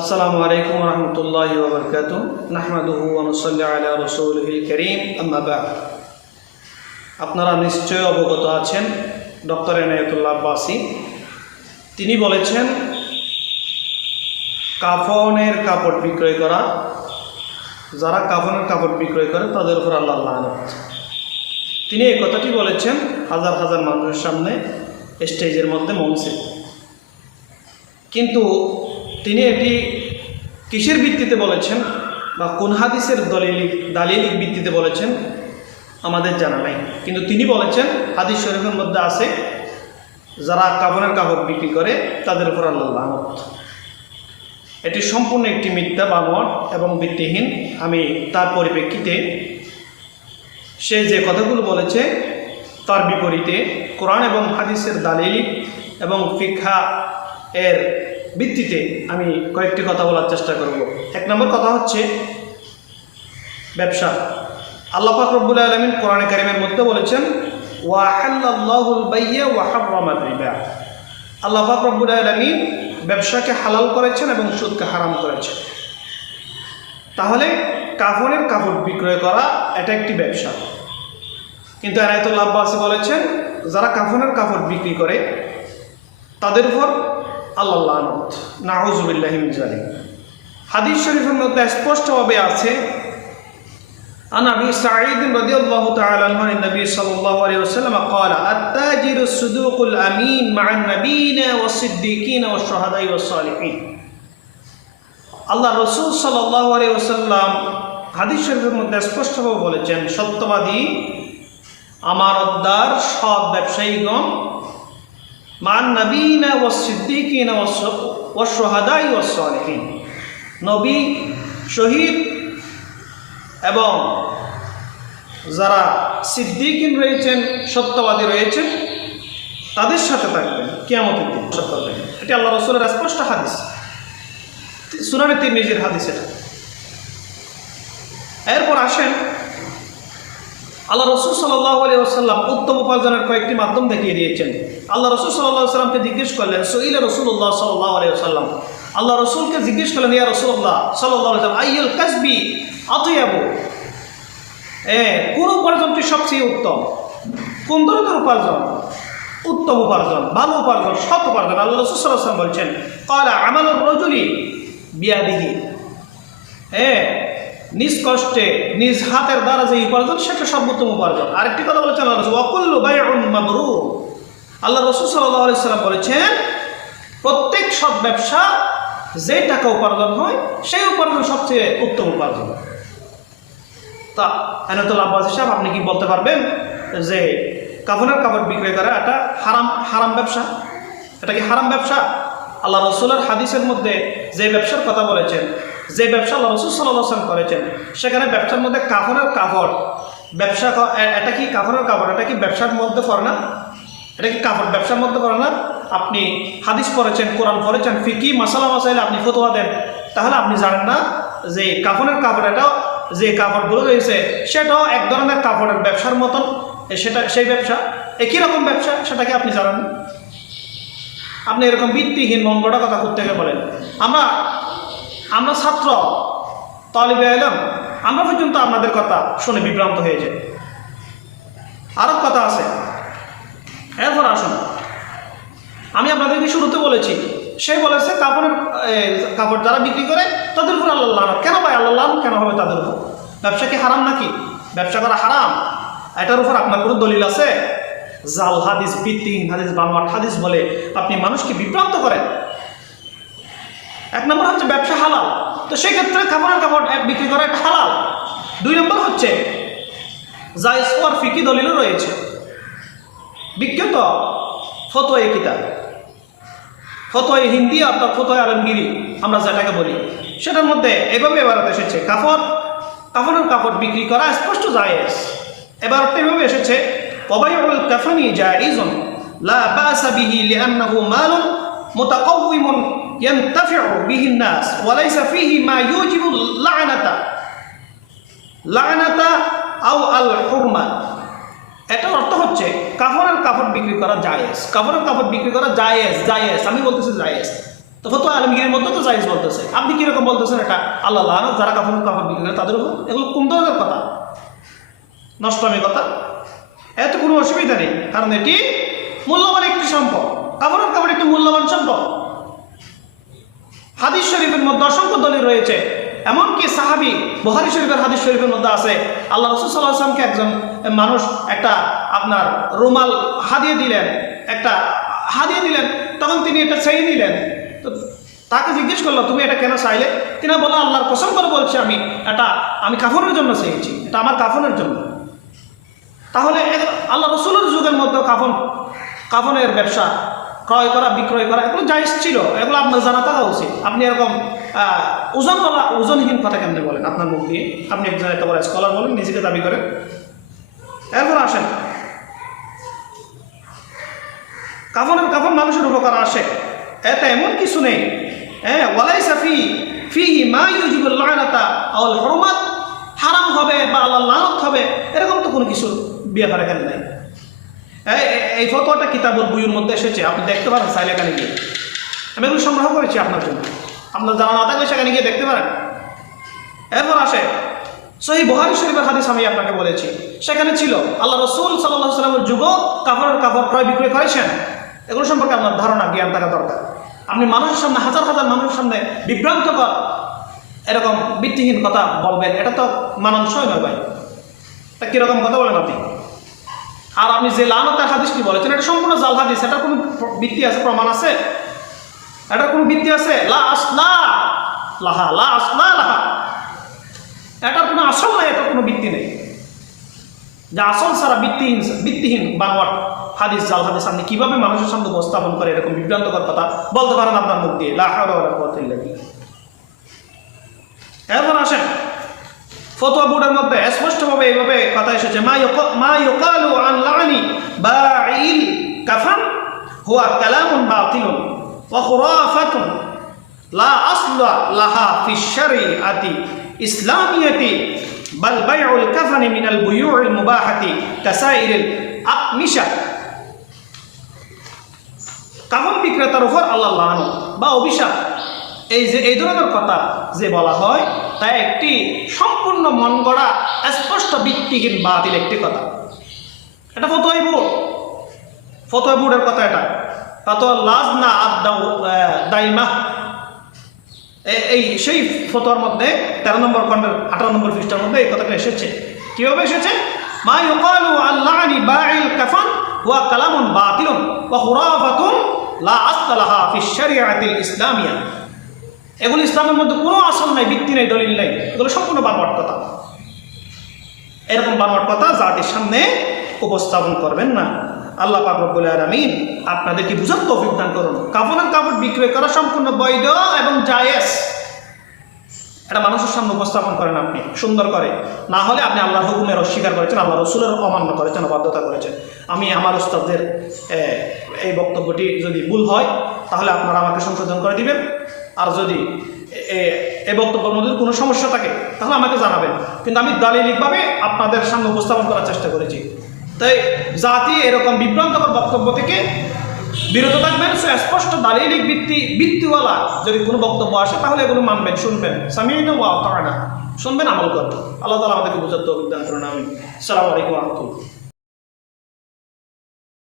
আসসালামু আলাইকুম ওয়া রাহমাতুল্লাহি ওয়া বারাকাতুহু নাহমাদুহু ওয়া নুসাল্লি আলা রাসূলিহিল কারীম আম্মা বা'দ। আপনারা নিশ্চয় অবগত আছেন ডক্টর এনায়েতুল্লাহ আব্বাসী তিনি বলেছেন কাফনের কাপড় বিক্রয় করা, যারা কাফনের কাপড় বিক্রয় করে তাদের উপর আল্লাহর লানত। তিনি এই কথাটি বলেছেন হাজার হাজার মানুষের সামনে স্টেজের মধ্যে মঞ্চে। কিন্তু তিনি এটি কিসের ভিত্তিতে বলেছেন বা কোন হাদিসের দালিলিক ভিত্তিতে বলেছেন আমাদের জানা নাই, কিন্তু তিনি বলেছেন হাদিস শরীফের মধ্যে আছে যারা কাফনের কাপড় বিক্রি করে তাদের উপর আল্লাহর লানত। এটি সম্পূর্ণ একটি মিথ্যা বানোয়াট এবং ভিত্তিহীন। আমি তার পরিপ্রেক্ষিতে সে যে কথাগুলো বলেছে তার বিপরীতে কোরআন এবং হাদিসের দালিলিক এবং ফিকহা এর ভিত্তিতে আমি কয়েকটি কথা বলার চেষ্টা করব। এক নম্বর কথা হচ্ছে ব্যবসা। আল্লাহ পাক রব্বুল আলামিন কোরআনে কারীমের মধ্যে বলেছেন ওয়া আহাল্লাল্লাহুল বাইয়া ওয়া হাররামার রিবা। আল্লাহ পাক রব্বুল আলামিন ব্যবসাকে হালাল করেছেন এবং সুদকে হারাম করেছেন। তাহলে কাফনের কাপড় বিক্রয় করা এটা একটি ব্যবসা। কিন্তু এনায়েতুল্লাহ আব্বাসী বলেছেন যারা কাফনের কাপড় বিক্রি করে তাদের উপর আল্লাহর লানত, নাউযু বিল্লাহি মিন যালিক। হাদিস শরীফের মধ্যে স্পষ্টভাবে আছে আন আবি সাঈদ রাদিয়াল্লাহু তাআলা আনহু নবী সাল্লাল্লাহু আলাইহি ওয়াসাল্লাম قال التاجر الصدوق الامين مع النبيين والصديقين والشهداء والصالحين। আল্লাহ রাসূল সাল্লাল্লাহু আলাইহি ওয়াসাল্লাম হাদিস শরীফের মধ্যে স্পষ্টভাবে বলেছেন সত্যবাদী আমানতদার সৎ ব্যবসায়ীগণ মান নবীনা ওয়াস সিদ্দিকিনা ওয়াস শুহাদাই ওয়াস সালিহিন, নবী, শহীদ এবং যারা সিদ্দিকিন রয়েছেন, সত্যবাদী রয়েছেন, তাদের সাথে থাকবেন কিয়ামতের দিন। এটি আল্লাহ রাসূলের স্পষ্ট হাদিস, সুনানে তিরমিজির হাদিস এটা। এরপর আসেন আল্লাহ রাসূল সাল্লাল্লাহু আলাইহি ওয়াসাল্লাম উত্তম উপার্জনের কয়েকটি মাধ্যম দেখিয়ে দিয়েছেন। আল্লাহ রাসূল সাল্লাল্লাহু আলাইহি ওয়াসাল্লামকে জিজ্ঞেস করলেন সুইলা রাসূলুল্লাহ সাল্লাল্লাহু আলাইহি ওয়াসাল্লাম, আল্লাহ রাসূলকে জিজ্ঞেস করলেন ইয়া রাসূলুল্লাহ সাল্লাল্লাহু আলাইহি ওয়াসাল্লাম আইয়ুল কাসবি আতয়াবু, কোন উপার্জনটি সবচেয়ে উত্তম, কোন ধরনের উপার্জন উত্তম উপার্জন, ভালো উপার্জন, সৎ উপার্জন? আল্লাহ রাসূল সাল্লাল্লাহু আলাইহি ওয়াসাল্লাম বলছেন ক্বালা আমালুর রাজুলি বিয়াদিহি, নিজ কষ্টে নিজ হাতের দ্বারা যে উপার্জন সেটা সর্বোত্তম উপার্জন। আরেকটি কথা বলেছেন আল্লাহ রাসূল ওয়াকুল্লু বাইউন মাবরুর। আল্লাহ রাসূল সাল্লাল্লাহু আলাইহি ওয়াসাল্লাম বলেছেন প্রত্যেক সৎ ব্যবসা যে টাকা উপার্জন হয় সেই উপার্জন সবচেয়ে উত্তম উপার্জন। তা এনায়েতুল্লাহ আব্বাসী সাহেব, আপনি কি বলতে পারবেন যে কাফনের কাপড় বিক্রয় করা এটা হারাম ব্যবসা? এটা কি হারাম ব্যবসা? আল্লাহ রাসূলের হাদিসের মধ্যে যে ব্যবসার কথা বলেছেন, যে ব্যবসা আল্লাহ রাসূল সাল্লাল্লাহু আলাইহি ওয়াসাল্লাম করেছেন, সেখানে ব্যবসার মধ্যে কাফনের কাপড় ব্যবসা, এটা কি কাফনের কাপড়, এটা কি ব্যবসার মধ্যে পড়ে না? এটা কি কাপড় ব্যবসার মধ্যে পড়ে না? আপনি হাদিস পড়েছেন, কোরআন পড়েছেন, ফিকি মাসালা মাসাইলে আপনি ফতোয়া দেন, তাহলে আপনি জানেন না যে কাফনের কাপড় এটাও যে কাপড়গুলো রয়েছে সেটাও এক ধরনের কাপড়ের ব্যবসার মতন, সেটা সেই ব্যবসা একই রকম ব্যবসা, সেটাকে আপনি জানেন না? আপনি এরকম ভিত্তিহীন মঙ্গটা কথা করতে গিয়ে বলেন। আমরা ছাত্র তালিবে ইলম, আমরা পর্যন্ত আপনাদের কথা শুনে বিভ্রান্ত হয়ে যায়। আরও কথা আছে। এরপর আসুন, আমি আপনাদেরকে শুরুতে বলেছি, সে বলেছে কাপড় যারা বিক্রি করে তাদের উপর আল্লাহর লানত। কেন ভাই আল্লাহর লানত কেন হবে তাদের উপর? ব্যবসা কি হারাম নাকি? ব্যবসা করা হারাম, এটার উপর আপনার কোনো দলিল আছে? জাল হাদিস, ভিত্তিহীন হাদিস, বানোয়াট হাদিস বলে আপনি মানুষকে বিভ্রান্ত করেন। এক নম্বর হচ্ছে ব্যবসা হালাল, তো সেক্ষেত্রে কাপড়ের কাপড় বিক্রি করা একটা হালাল। দুই নম্বর হচ্ছে জায়েজ হওয়ার ফিকি দলিলও রয়েছে। বিখ্যাত ফতোয়া কিতাব, ফতোয়া হিন্দি অর্থাৎ ফতোয়া আলমগিরি আমরা যেটাকে বলি, সেটার মধ্যে এভাবে এবারত এসেছে কাফনের কাপড় বিক্রি করা স্পষ্ট জায়েজ। এবারটা এভাবে এসেছে ওয়াবাইউল কাফানি জায়েজুন লা বাসা বিহি লিআন্নাহু মালুন মুতাকাওয়িমুন ইয়ানতাফিউ বিহি الناس ওয়ালাইসা ফিহি মা ইউজিবু লা'নাতা আও আল হুরমা। এটার অর্থ হচ্ছে কাফনের কাপড় বিক্রি করা জায়েজ, কাফনের কাপড় বিক্রি করা জায়েজ, আমি বলতেছি জায়েজ। তো ফতোয়া আলমগীরের মধ্যে তো জায়েজ বলতেছে, আপনি কিরকম বলতেছেন এটা আল্লাহ লানত, যারা কাপড় বিক্রি করে তাদের উপর, এগুলো কোন ধরনের কথা? নষ্টমী কথা। এত কোনো অসুবিধা নেই, কারণ এটি মূল্যবান একটি সম্পদ। কাপড় একটি মূল্যবান সম্পদ। হাদিস শরীফের মধ্যে অসংখ্য দলিল রয়েছে, এমনকি সাহাবী বুখারী শরীফের হাদিস শরীফের মধ্যে আছে, আল্লাহ রাসূল সাল্লাল্লাহু আলাইহি ওয়াসাল্লামকে একজন মানুষ একটা আপনার রুমাল হাদিয়া দিলেন, তখন তিনি এটা চাই নিলেন। তো তাকে জিজ্ঞেস করলো, তুমি এটা কেন চাইলে? তিনি বললেন, আল্লাহর কসম করে বলছি, আমি কাফনের জন্য চেয়েছি, এটা আমার কাফনের জন্য। তাহলে আল্লাহ রাসূলের যুগের মধ্যে কাফনের ব্যবসা, ক্রয় করা বিক্রয় করা, এগুলো জায়েজ ছিল, এগুলো আপনার জানা থাকা উচিত। আপনি এরকম ওজনহীন কথা কেমনে বলেন আপনার মুখ দিয়ে? আপনি একজন এত বড় স্কলার বলেন, নিজেকে দাবি করেন। এরপর আসেন, কাফন মানুষের উপকার আসে, এটা এমন কিছু নেই। ওয়ালাইসা ফিহি মা ইউজিবুল লানাতা আওয়াল হুরমাত, হারাম হবে বা আল্লাহ লানত হবে এরকম তো কোনো কিছু ব্যাপার এখানে নাই। এই ফতোয়াটা কিতাবুল বুয়ুর মধ্যে এসেছে, আপনি দেখতে পারেন চাইলে এখানে গিয়ে। আমি এগুলো সংগ্রহ করেছি আপনার জন্য, আপনার জানা না থাকলে সেখানে গিয়ে দেখতে পারেন। এরপর আসে সহিহ বুখারী শরীফের হাদিস, আমি আপনাকে বলেছি, সেখানে ছিল আল্লাহ রাসূল সাল্লাল্লাহু আলাইহি ওয়াসাল্লামের যুগও কাপড় ক্রয় বিক্রয় করেছেন। এগুলো সম্পর্কে আপনার ধারণা জ্ঞান থাকা দরকার। আপনি মানুষের সামনে, হাজার হাজার মানুষের সামনে বিভ্রান্তকর এরকম ভিত্তিহীন কথা বলবেন, এটা তো মানানসই নয় ভাই। তা কীরকম কথা বলেন আপনি? আর আপনি যে লানতের হাদিসটি বলেছেন, এটা সম্পূর্ণ জাল হাদিস। এটার কোনো ভিত্তি আছে, প্রমাণ আছে? এটার কোনো ভিত্তি আছে? লা আসলা লাহা, এটার কোনো আসল নাই, এটার কোনো ভিত্তি নেই। যা আসল ছাড়া ভিত্তিহীন বানোয়াট হাদিস, জাল হাদিস আপনি কিভাবে মানুষের সামনে উপস্থাপন করে এরকম বিভ্রান্তকর কথা বলতে পারেন আপনার মুখ দিয়ে? লা হাওলা ওয়ালা কুওয়াতা ইল্লা বিল্লাহ। এরপর আসেন, ফতোয়া বোর্ডের মধ্যে স্পষ্টভাবে এইভাবে কথা এসেছে, মা ইউকালু আন লানি বাইল কাফান হুয়া কালামুন বাতিলুন ওয়া খুরাফাতুন লা আসলা লাহা ফিশ শারিআতি ইসলামিয়াতি বাল বাইউল কাফানি মিনাল বুয়ুউল মুবাহাতি কাসাইরিল আকমিশা। কাফন বিক্রেতার উপর আল্লাহ লানত বা অভিশাপ, এই ধরনের কথা যে বলা হয় তা একটি সম্পূর্ণ মন গড়া স্পষ্ট ভিত্তিহীন বাতিল একটি কথা। এটা ফতোয়া বোর্ডের কথা। এটা ফাতোয়া লাজনা দাইমা, এই সেই ফতোয়ার মধ্যে 13 নম্বর খণ্ডের 18 নম্বর পৃষ্ঠার মধ্যে এই কথাটা এসেছে। কিভাবে এসেছে? মা ইউকালু আন লানি বাইল কাফান ওয়া কালামুন বাতিলুন ওয়া খুরাফাতুন লা আসলা লাহা ফিশ শারিআতিল ইসলামিয়া। এগুলো ইসলামের মধ্যে কোনো আসল নাই, ভিত্তি নেই, দলিল নেই, এগুলো সম্পূর্ণ বানোয়াট কথা। এরকম বানোয়াট কথা জাতির সামনে উপস্থাপন করবেন না। আল্লাহ পাক রব্বুল আলামিন আপনাদেরকে বুঝার তৌফিক দান করুন। কাপড় বিক্রয় করা সম্পূর্ণ বৈধ এবং জায়েজ। এটা মানুষের সামনে উপস্থাপন করেন আপনি সুন্দর করে, না হলে আপনি আল্লাহর হুকুমের অস্বীকার করেছেন, আল্লাহ রসুলের অমান্য করেছেন, অবাধ্যতা করেছেন। আমি আমার উস্তাদদের এই বক্তব্যটি যদি ভুল হয় তাহলে আপনারা আমাকে সংশোধন করে দিবেন। আর যদি এই বক্তব্যের মধ্যে কোনো সমস্যা থাকে তাহলে আমাকে জানাবেন। কিন্তু আমি দালিলিকভাবে আপনাদের সামনে উপস্থাপন করার চেষ্টা করেছি। তাই জাতি এরকম বিভ্রান্তকর বক্তব্য থেকে বিরত থাকবেন। স্পষ্ট দালিলিক ভিত্তিওয়ালা যদি কোনো বক্তব্য আসে তাহলে এগুলো মানবেন, শুনবেন, সামিনা ওয়া আতানা, শুনবেন, আমল করবেন। আল্লাহ তাআলা আমাদেরকে বুঝার তৌফিক দান করুন। আমিন। আসসালামু আলাইকুম ওয়া রাহমাতুল্লাহ।